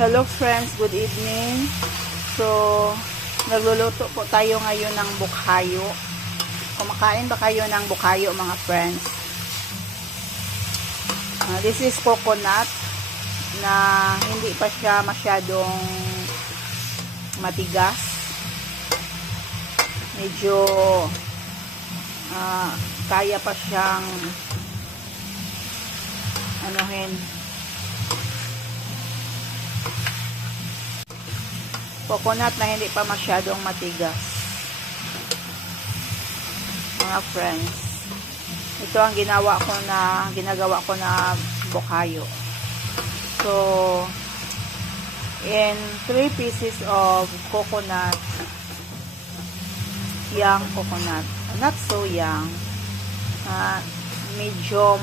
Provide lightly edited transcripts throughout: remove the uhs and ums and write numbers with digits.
Hello friends, good evening. So, nagluluto po tayo ngayon ng bukhayo. Kumakain ba kayo ng bukhayo mga friends? This is coconut na hindi pa siya masyadong matigas. Medyo kaya pa siyang coconut na hindi pa masyadong matigas mga friends. Ito ang ginagawa ko na bukhayo. So in 3 pieces of coconut, young coconut, not so young, medium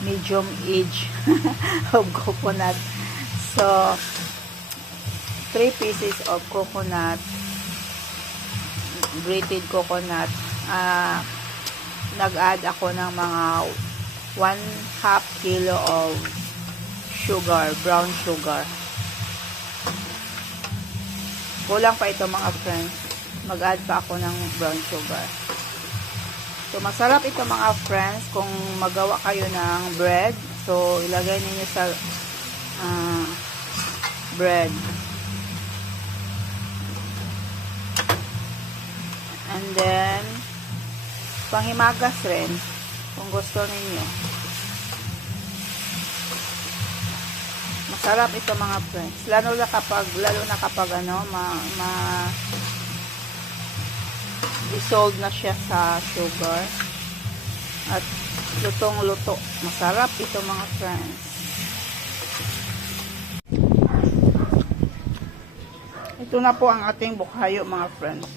medium age of coconut. So 3 pieces of coconut, grated coconut. Nag-add ako ng mga 1/2 kilo of sugar, brown sugar. Kulang pa ito mga friends. Mag-add pa ako ng brown sugar. So masarap ito mga friends kung magawa kayo ng bread. So ilagay niyo sa bread. And then, panghimagas rin, kung gusto ninyo. Masarap ito mga friends. Lalo na kapag dissolved na siya sa sugar. At lutong-luto. Masarap ito mga friends. Ito na po ang ating bukhayo mga friends.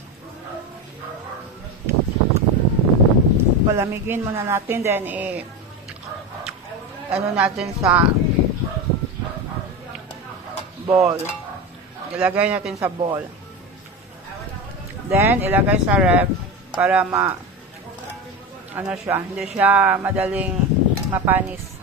Palamigin muna natin, then natin sa bowl. Ilagay natin sa bowl. Then ilagay sa ref para hindi siya madaling mapanis.